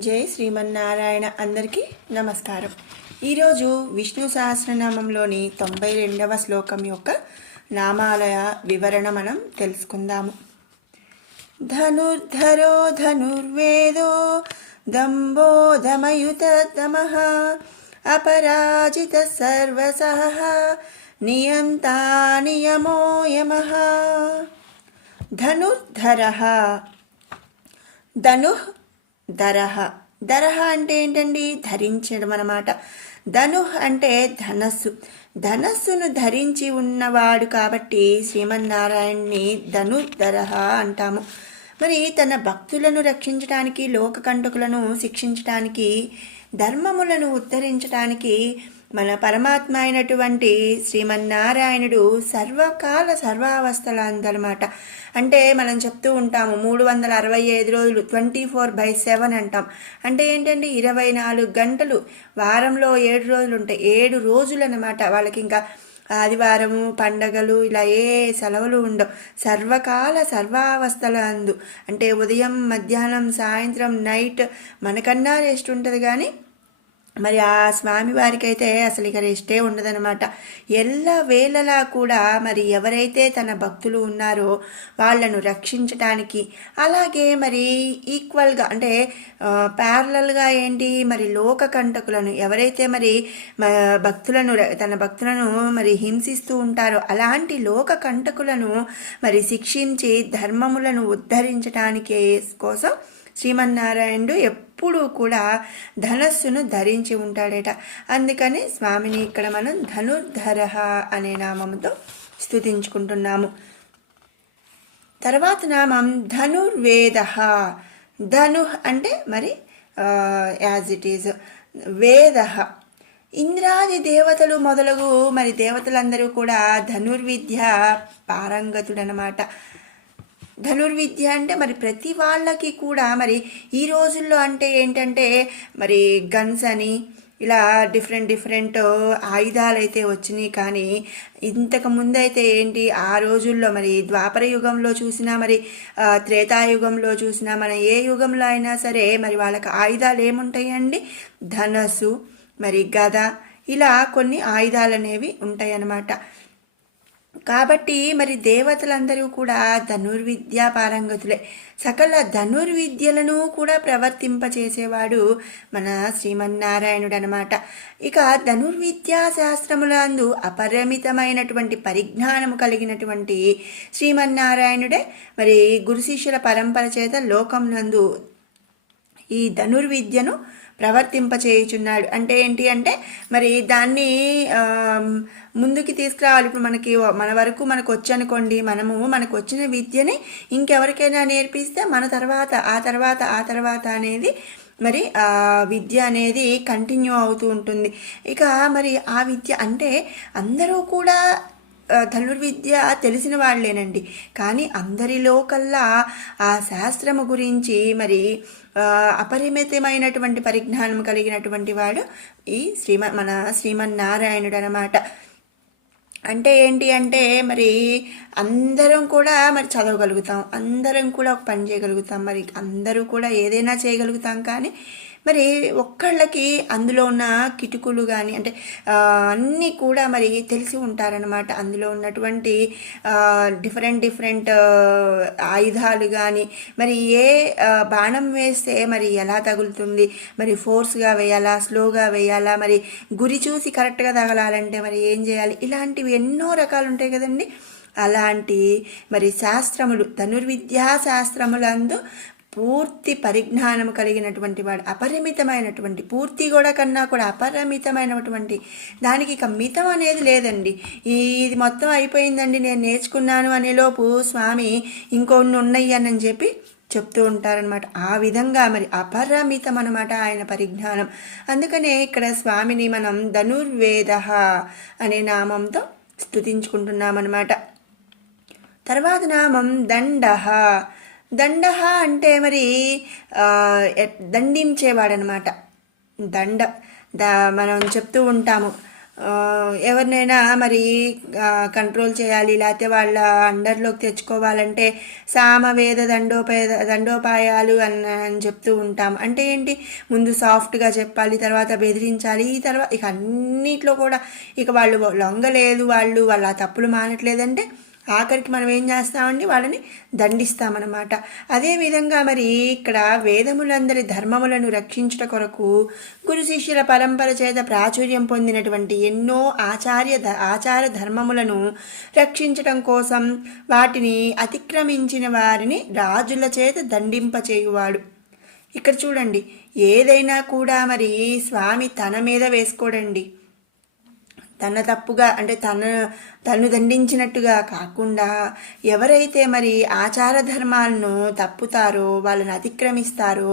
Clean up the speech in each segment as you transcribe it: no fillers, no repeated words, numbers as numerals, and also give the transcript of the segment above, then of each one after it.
జై శ్రీమన్నారాయణ. అందరికీ నమస్కారం. ఈరోజు విష్ణు సహస్రనామంలోని 92వ శ్లోకం యొక్క నామాలయ వివరణ మనం తెలుసుకుందాము. ధనుర్ధరో ధనుర్వేదో దంభో దమయుతమః అపరాజిత సర్వసః నియంతా నియమో యమః. ధనుర్ధరః. ధనుః ధరహ. ధరహ అంటే ఏంటండి? ధరించడం అన్నమాట. ధనుః అంటే ధనస్సు. ధనస్సును ధరించి ఉన్నవాడు కాబట్టి శ్రీమన్నారాయణ్ణి ధనుర్ధరహ అంటాము. మరి తన భక్తులను రక్షించడానికి, లోకకంటకులను శిక్షించడానికి, ధర్మములను ఉద్ధరించడానికి మన పరమాత్మ అయినటువంటి శ్రీమన్నారాయణుడు సర్వకాల సర్వావస్థల అందనమాట. అంటే మనం చెప్తూ ఉంటాము 365 రోజులు 24/7 అంటాం. అంటే ఏంటంటే 24 గంటలు, వారంలో 7 రోజులు ఉంటాయి. 7 రోజులు అన్నమాట. వాళ్ళకి ఇంకా ఆదివారము, పండగలు ఇలా ఏ సెలవులు ఉండవు. సర్వకాల సర్వావస్థల అందు అంటే ఉదయం, మధ్యాహ్నం, సాయంత్రం, నైట్ మనకన్నా రెస్ట్ ఉంటుంది. కానీ మరి ఆ స్వామి వారికి అయితే అసలు ఇక రెస్టే ఉండదనమాట. ఎల్ల వేళలా కూడా మరి ఎవరైతే తన భక్తులు ఉన్నారో వాళ్ళను రక్షించటానికి, అలాగే మరి ఈక్వల్గా అంటే ప్యారలల్గా ఏంటి మరి లోక కంటకులను ఎవరైతే మరి తన భక్తులను మరి హింసిస్తూ ఉంటారో అలాంటి లోక కంటకులను మరి శిక్షించి ధర్మములను ఉద్ధరించడానికి కోసం శ్రీమన్నారాయణుడు ఎప్పుడూ కూడా ధనస్సును ధరించి ఉంటాడట. అందుకని స్వామిని ఇక్కడ మనం ధనుర్ధరః అనే నామంతో స్తుతించుకుంటున్నాము. తర్వాత నామం ధనుర్వేదః. ధను అంటే మరి యాజ్ ఇట్ ఈజ్ వేదః. ఇంద్రాది దేవతలు మొదలగు మరి దేవతలందరూ కూడా ధనుర్విద్య పారంగతుడనమాట. ధనుర్విద్య అంటే మరి ప్రతి వాళ్ళకి కూడా మరి ఈ రోజుల్లో అంటే ఏంటంటే మరి గన్స్ అని ఇలా డిఫరెంట్ ఆయుధాలు అయితే వచ్చినాయి. కానీ ఇంతకు ముందు అయితే ఏంటి, ఆ రోజుల్లో మరి ద్వాపర యుగంలో చూసినా మరి త్రేతాయుగంలో చూసినా మన ఏ యుగంలో అయినా సరే మరి వాళ్ళకి ఆయుధాలు ఏముంటాయండి? ధనస్సు, మరి గద, ఇలా కొన్ని ఆయుధాలు అనేవి ఉంటాయి అన్నమాట. కాబట్టి మరి దేవతలందరూ కూడా ధనుర్విద్యా పారంగతులే. సకల ధనుర్విద్యలను కూడా ప్రవర్తింపచేసేవాడు మన శ్రీమన్నారాయణుడు అనమాట. ఇక ధనుర్విద్యా శాస్త్రములందు అపరిమితమైనటువంటి పరిజ్ఞానము కలిగినటువంటి శ్రీమన్నారాయణుడే మరి గురు శిష్యుల పరంపర చేత లోకం నందు ఈ ధనుర్విద్యను ప్రవర్తింపచేయుచున్నాడు. అంటే ఏంటి అంటే మరి దాన్ని ముందుకి తీసుకురావాలి. ఇప్పుడు మన వరకు మనకు వచ్చనుకోండి, మనకు వచ్చిన విద్యని ఇంకెవరికైనా నేర్పిస్తే మన ఆ తర్వాత అనేది మరి ఆ విద్య అనేది కంటిన్యూ అవుతూ ఉంటుంది. ఇక మరి ఆ విద్య అంటే అందరూ కూడా ధనుర్విద్య తెలిసిన వాళ్ళేనండి. కానీ అందరిలో కల్లా ఆ శాస్త్రము గురించి మరి అపరిమితమైనటువంటి పరిజ్ఞానం కలిగినటువంటి వాడు ఈ మన శ్రీమన్నారాయణుడు అనమాట. అంటే ఏంటి అంటే మరి అందరం కూడా మరి చదవగలుగుతాం, అందరం కూడా ఒక పని చేయగలుగుతాం, మరి అందరూ కూడా ఏదైనా చేయగలుగుతాం. కానీ మరి ఒక్కళ్ళకి అందులో ఉన్న కిటుకులు కానీ అంటే అన్నీ కూడా మరి తెలిసి ఉంటారనమాట. అందులో ఉన్నటువంటి డిఫరెంట్ ఆయుధాలు కానీ మరి ఏ బాణం వేస్తే మరి ఎలా తగులుతుంది, మరి ఫోర్స్గా వేయాలా, స్లోగా వేయాలా, మరి గురి చూసి కరెక్ట్గా తగలాలంటే మరి ఏం చేయాలి, ఇలాంటివి ఎన్నో రకాలు ఉంటాయి కదండి. అలాంటి మరి శాస్త్రములు ధనుర్విద్యా శాస్త్రములందు పూర్తి పరిజ్ఞానం కలిగినటువంటి వాడు, అపరిమితమైనటువంటి, పూర్తి కూడా కన్నా కూడా అపరిమితమైనటువంటి, దానికి ఇక మితం అనేది లేదండి. ఇది మొత్తం అయిపోయిందండి నేను నేర్చుకున్నాను అనేలోపు స్వామి ఇంకొన్ని ఉన్నాయి అని చెప్పి చెప్తూ ఉంటారనమాట. ఆ విధంగా మరి అపరిమితం అనమాట ఆయన పరిజ్ఞానం. అందుకనే ఇక్కడ స్వామిని మనం ధనుర్వేదః అనే నామంతో స్తుతించుకుంటున్నామన్నమాట. తర్వాత నామం దండః. దండః అంటే మరి దండించేవాడనమాట. మనం చెప్తూ ఉంటాము ఎవరినైనా మరి కంట్రోల్ చేయాలి, లేకపోతే వాళ్ళ అండర్లోకి తెచ్చుకోవాలంటే సామవేద దండోపాయాలు అని చెప్తూ ఉంటాం. అంటే ఏంటి, ముందు సాఫ్ట్గా చెప్పాలి, తర్వాత బెదిరించాలి, ఈ తర్వాత ఇక అన్నిట్లో కూడా ఇక వాళ్ళు లొంగలేదు, వాళ్ళ తప్పులు మానట్లేదంటే ఆఖరికి మనం ఏం చేస్తామండి, వాళ్ళని దండిస్తామన్నమాట. అదేవిధంగా మరి ఇక్కడ వేదములందరి ధర్మములను రక్షించుట కొరకు గురు శిష్యుల పరంపర చేత ప్రాచుర్యం పొందినటువంటి ఎన్నో ఆచార ధర్మములను రక్షించటం కోసం వాటిని అతిక్రమించిన వారిని రాజుల చేత దండింపచేయువాడు. ఇక్కడ చూడండి, ఏదైనా కూడా మరి స్వామి తన మీద వేసుకోడండి. తన తప్పుగా అంటే తను దండించినట్టుగా కాకుండా ఎవరైతే మరి ఆచార ధర్మాలను తప్పుతారో, వాళ్ళని అతిక్రమిస్తారో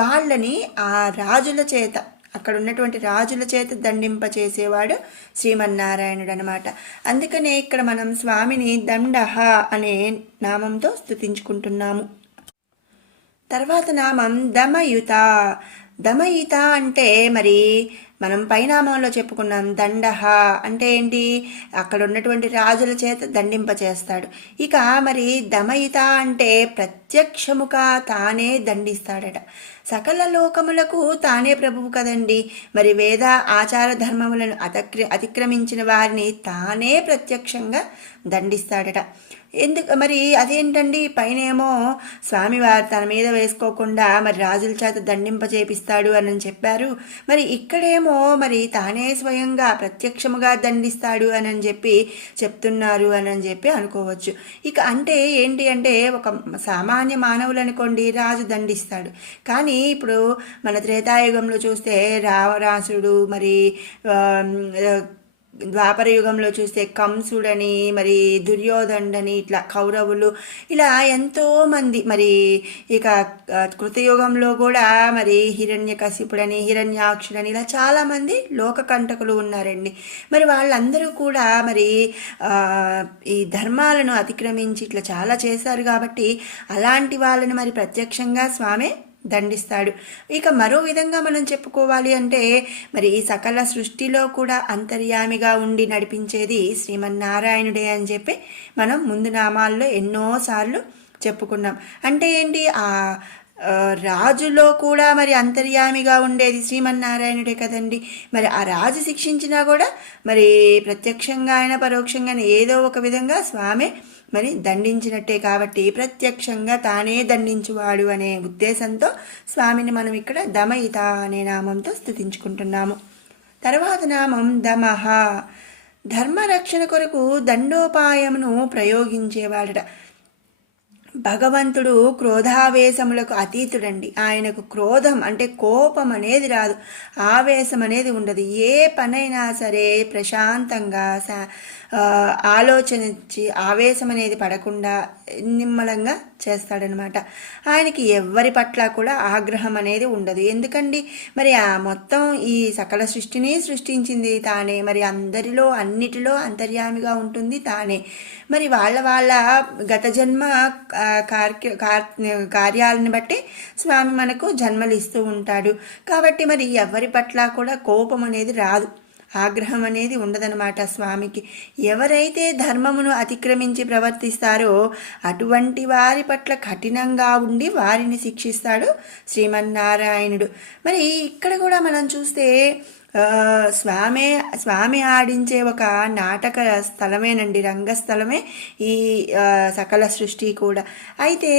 వాళ్ళని ఆ రాజుల చేత, అక్కడ ఉన్నటువంటి రాజుల చేత దండింపచేసేవాడు శ్రీమన్నారాయణుడు అనమాట. అందుకనే ఇక్కడ మనం స్వామిని దండహ అనే నామంతో స్తుతించుకుంటున్నాము. తర్వాత నామం దమయుత. దమయుత అంటే మరి మనం పైనామంలో చెప్పుకున్నాం. దండహ అంటే ఏంటి, అక్కడ ఉన్నటువంటి రాజుల చేత దండింపచేస్తాడు. ఇక మరి దమయిత అంటే ప్రత్యక్షముగా తానే దండిస్తాడట. సకల లోకములకు తానే ప్రభువు కదండి. మరి వేద ఆచార ధర్మములను అతిక్రమించిన వారిని తానే ప్రత్యక్షంగా దండిస్తాడట. మరి అదేంటండి, పైనేమో స్వామివారు తన మీద వేసుకోకుండా మరి రాజుల చేత దండింప చేపిస్తాడు అని చెప్పారు. మరి ఇక్కడేమో మరి తానే స్వయంగా ప్రత్యక్షముగా దండిస్తాడు అని చెప్పి చెప్తున్నారు అని చెప్పి అనుకోవచ్చు. ఇక అంటే ఏంటి అంటే, ఒక సామాన్య మానవులు అనుకోండి, రాజు దండిస్తాడు. కానీ ఇప్పుడు మన త్రేతాయుగంలో చూస్తే రావణాసుడు, మరి ద్వాపర యుగంలో చూస్తే కంసుడని, మరి దుర్యోధనుడని, ఇట్లా కౌరవులు, ఇలా ఎంతోమంది, మరి ఇక కృతయుగంలో కూడా మరి హిరణ్యకశిపుడని, హిరణ్యాక్షుడని, ఇలా చాలామంది లోకకంటకులు ఉన్నారండి. మరి వాళ్ళందరూ కూడా మరి ఈ ధర్మాలను అతిక్రమించి ఇట్లా చాలా చేశారు. కాబట్టి అలాంటి వాళ్ళని మరి ప్రత్యక్షంగా స్వామి దండిస్తాడు. ఇక మరో విధంగా మనం చెప్పుకోవాలి అంటే, మరి ఈ సకల సృష్టిలో కూడా అంతర్యామిగా ఉండి నడిపించేది శ్రీమన్నారాయణుడే అని చెప్పి మనం ముందు నామాల్లో ఎన్నోసార్లు చెప్పుకున్నాం. అంటే ఏంటి, ఆ రాజులో కూడా మరి అంతర్యామిగా ఉండేది శ్రీమన్నారాయణుడే కదండి. మరి ఆ రాజు శిక్షించినా కూడా మరి ప్రత్యక్షంగా అయినా పరోక్షంగా ఏదో ఒక విధంగా స్వామి మరి దండించినట్టే. కాబట్టి ప్రత్యక్షంగా తానే దండించువాడు అనే ఉద్దేశంతో స్వామిని మనం ఇక్కడ దమయిత అనే నామంతో స్తుతించుకుంటున్నాము. తర్వాత నామం దమహ. ధర్మరక్షణ కొరకు దండోపాయమును ప్రయోగించేవాడట. భగవంతుడు క్రోధావేశములకు అతీతుడండి. ఆయనకు క్రోధం అంటే కోపం అనేది రాదు, ఆవేశం అనేది ఉండదు. ఏ పనైనా సరే ప్రశాంతంగా ఆలోచించి ఆవేశం అనేది పడకుండా నిమ్మలంగా చేస్తాడనమాట. ఆయనకి ఎవరి పట్ల కూడా ఆగ్రహం అనేది ఉండదు. ఎందుకండి, మరి ఆ మొత్తం ఈ సకల సృష్టిని సృష్టించింది తానే, మరి అందరిలో అన్నిటిలో అంతర్యామిగా ఉంటుంది తానే. మరి వాళ్ళ గత జన్మ కార్యాలను బట్టి స్వామి మనకు జన్మలు ఇస్తూ ఉంటాడు. కాబట్టి మరి ఎవరి పట్ల కూడా కోపం అనేది రాదు, ఆగ్రహం అనేది ఉండదనమాట స్వామికి. ఎవరైతే ధర్మమును అతిక్రమించి ప్రవర్తిస్తారో అటువంటి వారి పట్ల కఠినంగా ఉండి వారిని శిక్షిస్తాడు శ్రీమన్నారాయణుడు. మరి ఇక్కడ కూడా మనం చూస్తే స్వామి ఆడించే ఒక నాటక స్థలమేనండి, రంగస్థలమే ఈ సకల సృష్టి కూడా. అయితే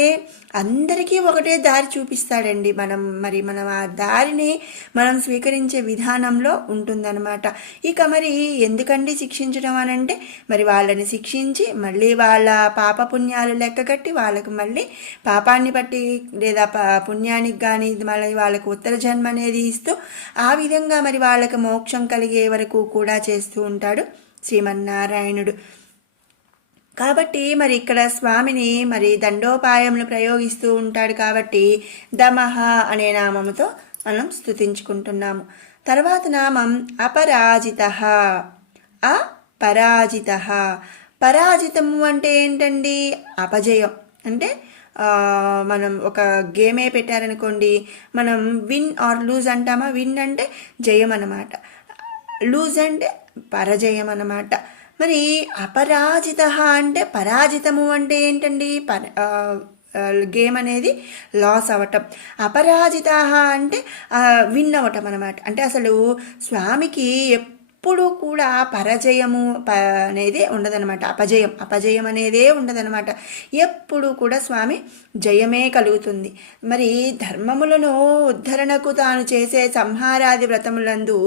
అందరికీ ఒకటే దారి చూపిస్తాడండి. మనం ఆ దారిని మనం స్వీకరించే విధానంలో ఉంటుందన్నమాట. ఇక మరి ఎందుకండి శిక్షించడం అనంటే, మరి వాళ్ళని శిక్షించి మళ్ళీ వాళ్ళ పాపపుణ్యాలు లెక్క కట్టి వాళ్ళకు మళ్ళీ పాపాన్ని బట్టి లేదా పుణ్యానికి కానీ మళ్ళీ వాళ్ళకు ఉత్తర జన్మ అనేది ఇస్తూ ఆ విధంగా మరి వాళ్ళకి మోక్షం కలిగే వరకు కూడా చేస్తూ ఉంటాడు శ్రీమన్నారాయణుడు. కాబట్టి మరి ఇక్కడ స్వామిని మరి దండోపాయమును ప్రయోగిస్తూ ఉంటాడు. కాబట్టి దమహ అనే నామముతో మనం స్తుతించుకుంటున్నాము. తర్వాత నామం అపరాజిత. అపరాజిత, పరాజితము అంటే ఏంటండి, అపజయం. అంటే మనం ఒక గేమే పెట్టారనుకోండి, మనం విన్ ఆర్ లూజ్ అంటామా. విన్ అంటే జయం అన్నమాట, లూజ్ అంటే పరాజయం అన్నమాట. మరి అపరాజిత అంటే పరాజితము అంటే ఏంటండి? గేమ్ అనేది లాస్ అవ్వటం. అపరాజిత అంటే విన్ అవ్వటం అనమాట. అంటే అసలు స్వామికి ఎప్పుడు కూడా పరాజయము అనేది ఉండదనమాట. అపజయం అనేదే ఉండదనమాట. ఎప్పుడు కూడా స్వామి జయమే కలుగుతుంది. మరి ధర్మములను ఉద్ధరణకు తాను చేసే సంహారాది వ్రతములందు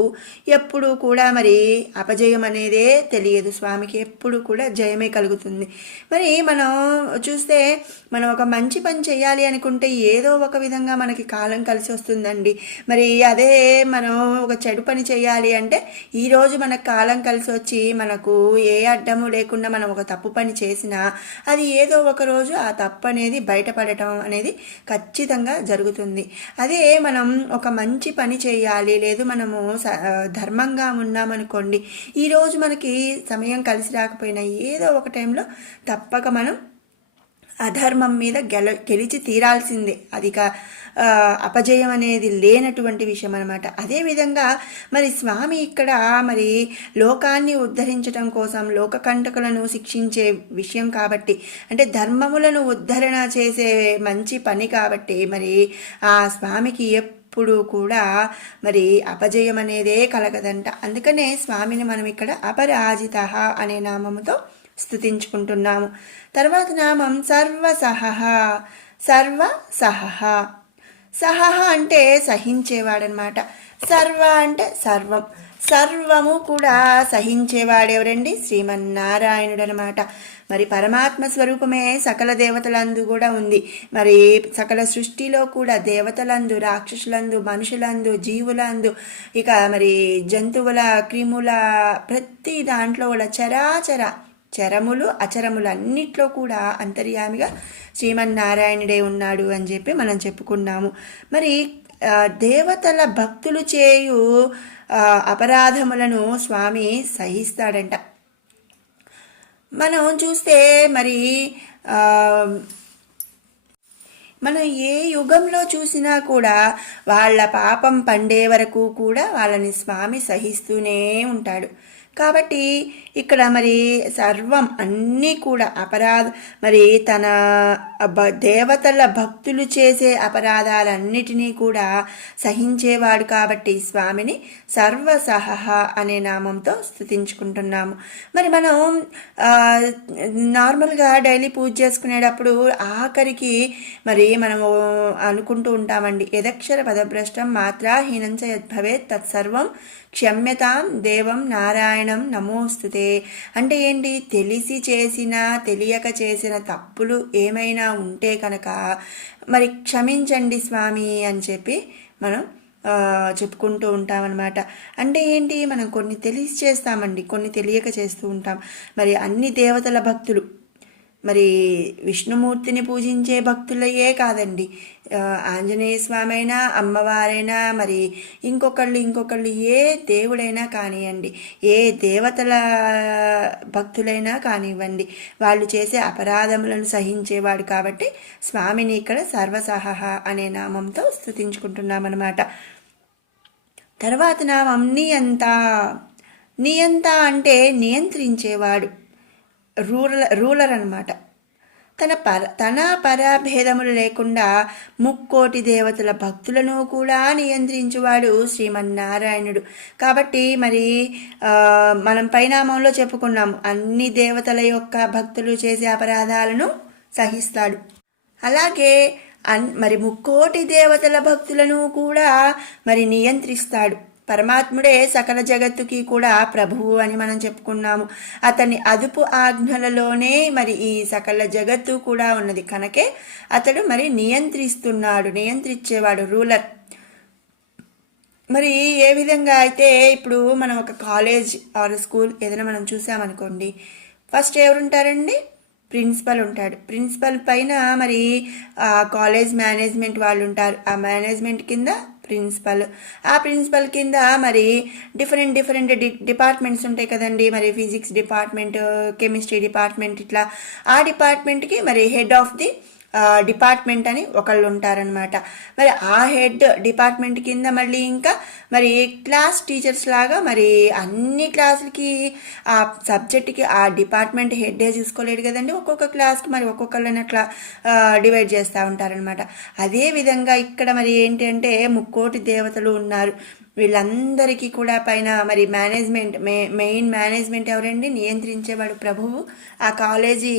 ఎప్పుడు కూడా మరి అపజయం అనేదే తెలియదు స్వామికి. ఎప్పుడు కూడా జయమే కలుగుతుంది. మరి మనం చూస్తే మనం ఒక మంచి పని చేయాలి అనుకుంటే ఏదో ఒక విధంగా మనకి కాలం కలిసి వస్తుందండి. మరి అదే మనం ఒక చెడు పని చేయాలి అంటే ఈరోజు మనకు కాలం కలిసి వచ్చి మనకు ఏ అడ్డము లేకుండా మనం ఒక తప్పు పని చేసినా అది ఏదో ఒక రోజు ఆ తప్పు అనేది బయటపడటం అనేది ఖచ్చితంగా జరుగుతుంది. అదే మనం ఒక మంచి పని చేయాలి, లేదు మనము ధర్మంగా ఉన్నామనుకోండి, ఈరోజు మనకి సమయం కలిసి రాకపోయినా ఏదో ఒక టైంలో తప్పక మనం అధర్మం మీద గెలిచి తీరాల్సిందే. అది అపజయం అనేది లేనటువంటి విషయం అనమాట. అదేవిధంగా మరి స్వామి ఇక్కడ మరి లోకాన్ని ఉద్ధరించడం కోసం లోకకంటకులను శిక్షించే విషయం కాబట్టి, అంటే ధర్మములను ఉద్ధరణ చేసే మంచి పని కాబట్టి మరి ఆ స్వామికి ఎప్పుడు కూడా మరి అపజయం అనేదే కలగదంట. అందుకనే స్వామిని మనం ఇక్కడ అపరాజిత అనే నామముతో స్తుతించుకుంటున్నాము. తర్వాత నామం సర్వసహః. సర్వసహః అంటే సహించేవాడనమాట. సర్వ అంటే సర్వం. సర్వము కూడా సహించేవాడు ఎవరండి? శ్రీమన్నారాయణుడు అనమాట. మరి పరమాత్మ స్వరూపమే సకల దేవతలందు కూడా ఉంది. మరి సకల సృష్టిలో కూడా దేవతలందు, రాక్షసులందు, మనుషులందు, జీవులందు, ఇక మరి జంతువుల, క్రిముల, ప్రతి దాంట్లో కూడా చరములు అచరములు అన్నిట్లో కూడా అంతర్యామిగా శ్రీమన్నారాయణుడే ఉన్నాడు అని చెప్పి మనం చెప్పుకున్నాము. మరి దేవతల భక్తులు చేయు అపరాధములను స్వామి సహిస్తాడంట. మనం చూస్తే మరి మనం ఏ యుగంలో చూసినా కూడా వాళ్ళ పాపం పండే వరకు కూడా వాళ్ళని స్వామి సహిస్తూనే ఉంటాడు. కాబట్టి ఇక్కడ మరి సర్వం అన్నీ కూడా మరి తన దేవతల భక్తులు చేసే అపరాధాలన్నిటినీ కూడా సహించేవాడు కాబట్టి స్వామిని సర్వసహః అనే నామంతో స్తుతించుకుంటున్నాము. మరి మనం నార్మల్గా డైలీ పూజ చేసుకునేటప్పుడు ఆఖరికి మరి మనము అనుకుంటూ ఉంటామండి, యదక్షర పదభ్రష్టం మాత్రాహీనంచ యద్భవేత్ తత్సర్వం క్షమ్యతాం దేవం నారాయణం నమోస్తుతే. అంటే ఏంటి? తెలిసి చేసిన తెలియక చేసిన తప్పులు ఏమైనా ఉంటే కనుక మరి క్షమించండి స్వామి అని చెప్పి మనం చెప్పుకుంటూ ఉంటామన్నమాట. అంటే ఏంటి? మనం కొన్ని తెలిసి చేస్తామండి, కొన్ని తెలియక చేస్తూ ఉంటాం. మరి అన్ని దేవతల భక్తులు, మరి విష్ణుమూర్తిని పూజించే భక్తులయే కాదండి, ఆంజనేయ స్వామి అయినా, అమ్మవారైనా, మరి ఇంకొకళ్ళు ఏ దేవుడైనా కానివ్వండి, ఏ దేవతల భక్తులైనా కానివ్వండి, వాళ్ళు చేసే అపరాధములను సహించేవాడు కాబట్టి స్వామిని ఇక్కడ సర్వసహః అనే నామంతో స్తుతించుకుంటున్నామన్నమాట. తర్వాత నామం నియంత. నియంత అంటే నియంత్రించేవాడు, రూలర్ అనమాట. తన పరభేదములు లేకుండా ముక్కోటి దేవతల భక్తులను కూడా నియంత్రించువాడు శ్రీమన్నారాయణుడు. కాబట్టి మరి మనం పైనామంలో చెప్పుకున్నాము, అన్ని దేవతల యొక్క భక్తులు చేసే అపరాధాలను సహిస్తాడు. అలాగే మరి ముక్కోటి దేవతల భక్తులను కూడా మరి నియంత్రిస్తాడు. పరమాత్ముడే సకల జగత్తుకి కూడా ప్రభువు అని మనం చెప్పుకున్నాము. అతని అదుపు ఆజ్ఞలలోనే మరి ఈ సకల జగత్తు కూడా ఉన్నది కనుకే అతడు మరి నియంత్రించేవాడు, రూలర్. మరి ఏ విధంగా అయితే ఇప్పుడు మనం ఒక కాలేజ్ ఆర్ స్కూల్ ఏదైనా మనం చూసామనుకోండి, ఫస్ట్ ఎవరుంటారండి? ప్రిన్సిపల్ ఉంటాడు. ప్రిన్సిపల్ పైన మరి కాలేజ్ మేనేజ్మెంట్ వాళ్ళు ఉంటారు. ఆ మేనేజ్మెంట్ కింద ప్రిన్సిపల్, ఆ ప్రిన్సిపల్ కింద మరి డిఫరెంట్ డిపార్ట్మెంట్స్ ఉంటాయి కదండి. మరి ఫిజిక్స్ డిపార్ట్మెంట్, కెమిస్ట్రీ డిపార్ట్మెంట్, ఇట్లా ఆ డిపార్ట్మెంట్కి మరి హెడ్ ఆఫ్ ది డిపార్ట్మెంట్ అని ఒకళ్ళు ఉంటారనమాట. మరి ఆ హెడ్ డిపార్ట్మెంట్ కింద మళ్ళీ ఇంకా మరి క్లాస్ టీచర్స్ లాగా మరి అన్ని క్లాసులకి ఆ సబ్జెక్ట్కి ఆ డిపార్ట్మెంట్ హెడ్డే చూసుకోలేడు కదండి. ఒక్కొక్క క్లాస్కి మరి ఒక్కొక్కళ్ళని అట్లా డివైడ్ చేస్తూ ఉంటారనమాట. అదేవిధంగా ఇక్కడ మరి ఏంటంటే ముక్కోటి దేవతలు ఉన్నారు. వీళ్ళందరికీ కూడా పైన మరి మేనేజ్మెంట్ మెయిన్ మేనేజ్మెంట్ ఎవరండి? నియంత్రించేవాడు ప్రభువు. ఆ కాలేజీ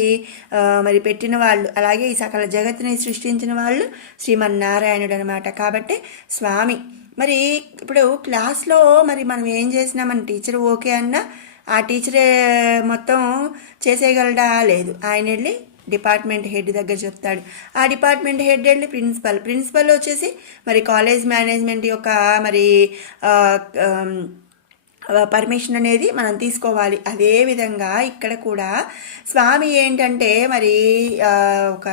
మరి పెట్టిన వాళ్ళు, అలాగే ఈ సకల జగత్తుని సృష్టించిన వాళ్ళు శ్రీమన్నారాయణుడు అనమాట. కాబట్టి స్వామి మరి ఇప్పుడు క్లాస్లో మరి మనం ఏం చేసినా మన టీచర్ ఓకే అన్నా ఆ టీచరే మొత్తం చేసేయగలడా? లేదు. ఆయన వెళ్ళి డిపార్ట్మెంట్ హెడ్ దగ్గర చెప్తాడు. ఆ డిపార్ట్మెంట్ హెడ్ వెళ్ళి ప్రిన్సిపల్ వచ్చేసి మరి కాలేజ్ మేనేజ్మెంట్ యొక్క మరి పర్మిషన్ అనేది మనం తీసుకోవాలి. అదేవిధంగా ఇక్కడ కూడా స్వామి ఏంటంటే మరి ఒక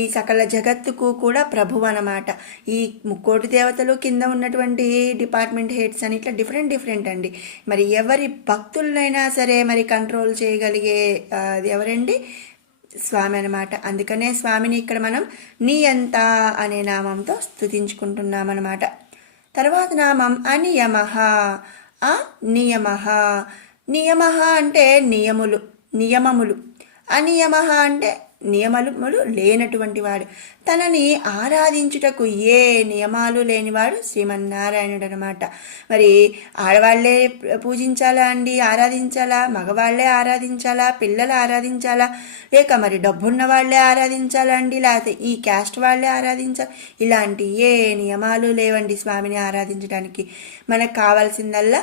ఈ సకల జగత్తుకు కూడా ప్రభువు అన్నమాట. ఈ ముక్కోటి దేవతలు కింద ఉన్నటువంటి డిపార్ట్మెంట్ హెడ్స్ అని ఇట్లా డిఫరెంట్ అండి. మరి ఎవరి భక్తులనైనా సరే మరి కంట్రోల్ చేయగలిగే అది ఎవరండి? స్వామి అనమాట. అందుకనే స్వామిని ఇక్కడ మనం నియంత అనే నామంతో స్తుతించుకుంటున్నామన్నమాట. తర్వాత నామం అనియమః. అనియమః. నియమః అంటే నియమములు. అనియమః అంటే నియమములు లేనటువంటి వాడు. తనని ఆరాధించుటకు ఏ నియమాలు లేనివాడు శ్రీమన్నారాయణుడు అనమాట. మరి ఆడవాళ్లే పూజించాలా అండి, ఆరాధించాలా? మగవాళ్లే ఆరాధించాలా? పిల్లలు ఆరాధించాలా? లేక మరి డబ్బున్న వాళ్లే ఆరాధించాలా అండి? లేకపోతే ఈ క్యాస్ట్ వాళ్లే ఆరాధించాలి? ఇలాంటి ఏ నియమాలు లేవండి స్వామిని ఆరాధించడానికి. మనకు కావాల్సిందల్లా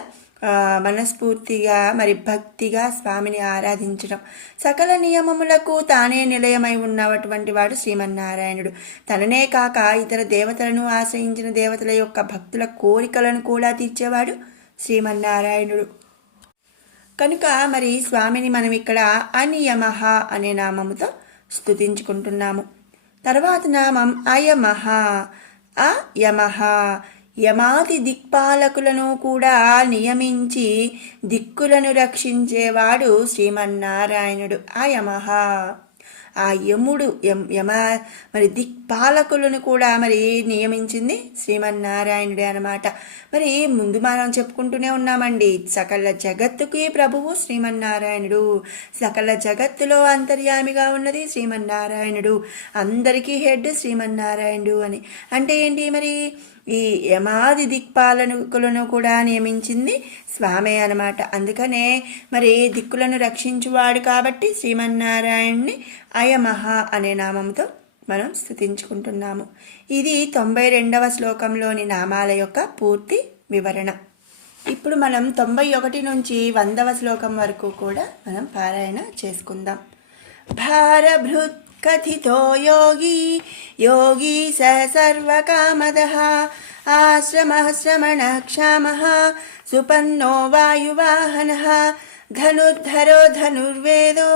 మనస్ఫూర్తిగా మరి భక్తిగా స్వామిని ఆరాధించడం. సకల నియమములకు తానే నిలయమై ఉన్నటువంటి వాడు శ్రీమన్నారాయణుడు. తననే కాక ఇతర దేవతలను ఆశ్రయించిన దేవతల యొక్క భక్తుల కోరికలను కూడా తీర్చేవాడు శ్రీమన్నారాయణుడు. కనుక మరి స్వామిని మనం ఇక్కడ అనియమః అనే నామముతో స్తుతించుకుంటున్నాము. తర్వాత నామం అయమః. అయమః. యమాది దిక్పాలకులను కూడా నియమించి దిక్కులను రక్షించేవాడు శ్రీమన్నారాయణుడు. అయమః. ఆ యముడు మరి దిక్పాలకులను కూడా మరి నియమించింది శ్రీమన్నారాయణుడే అనమాట. మరి ముందు మనం చెప్పుకుంటూనే ఉన్నామండి, సకల జగత్తుకి ప్రభువు శ్రీమన్నారాయణుడు. సకల జగత్తులో అంతర్యామిగా ఉన్నది శ్రీమన్నారాయణుడు. అందరికీ హెడ్ శ్రీమన్నారాయణుడు అని. అంటే ఏంటి మరి? ఈ యమాది దిక్పాలకులను కూడా నియమించింది స్వామే అనమాట. అందుకనే మరి దిక్కులను రక్షించువాడు కాబట్టి శ్రీమన్నారాయణుని అయమః అనే నామంతో మనం స్తుతించుకుంటున్నాము. ఇది 92వ శ్లోకంలోని నామాల యొక్క పూర్తి వివరణ. ఇప్పుడు మనం 91 నుంచి 100వ శ్లోకం వరకు కూడా మనం పారాయణ చేసుకుందాం. భారభృత్ కథితో యోగి స సర్వకామదః ఆశ్రమః శ్రమణః క్షామః సుపన్నో వాయువాహనః ధనుర్ధరో ధనుర్వేదో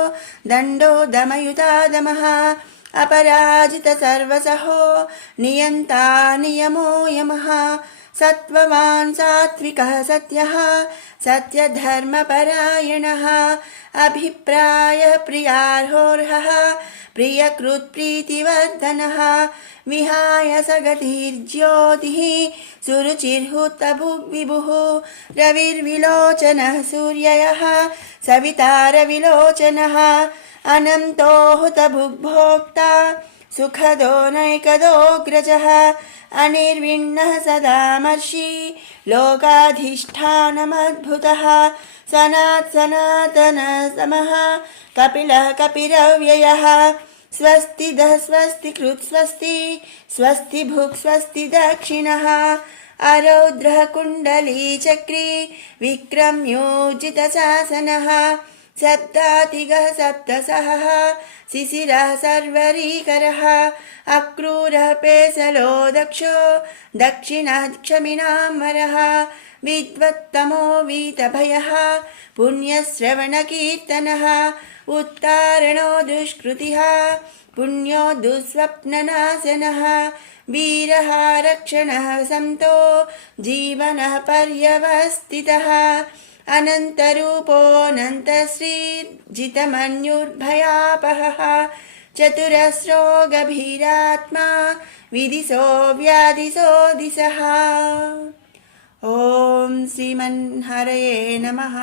దండో దమయుతాదమః అపరాజిత సర్వసహో నియంతా నియమో యమః సత్వవాన్ సాత్వికః సత్యః సత్యధర్మపరాయణః అభిప్రాయ ప్రియార్హోర్హః ప్రియకృత్ప్రీతివర్ధనః విహాయ సగతిర్జ్యోతిః సురుచిర్హుతభుగ్విభుః రవిర్విలోచనః సూర్యయః సవితారవిలోచనః అనంతో హుతభుగ్భోక్తా సుఖదో నైకదోగ్రజః అనిర్విణ్ణః సదామర్షి లోకాధిష్టానమద్భుతః సనాతన సమః కపిలః కపిరవ్యయః స్వస్తిదః స్వస్తి కృత్ స్వస్తి స్వస్తి భుక్ స్వస్తి దక్షిణః అరౌద్రః కుండలీ చక్రీ విక్రమ్యోజిత శాసనః సప్తాతిగః సప్తసహః శిశిరః సర్వరీకరః అక్రూరః పేసలో దక్షో దక్షిణః క్షమినాంబరః విద్వత్తమో వీతభయః పుణ్యశ్రవణకీర్తనః ఉత్తారణో దుష్కృతిః పుణ్యో దుస్వప్ననాశనః వీరః రక్షణః సంతో జీవనః పర్యవస్థితః అనంతరూపోऽనంతశ్రీర్జితమన్యుర్భయాపహః చతురస్రో గభీరాత్మా విదిశో వ్యాధిశో దిశః. ఓం శ్రీమన్హరయే నమః.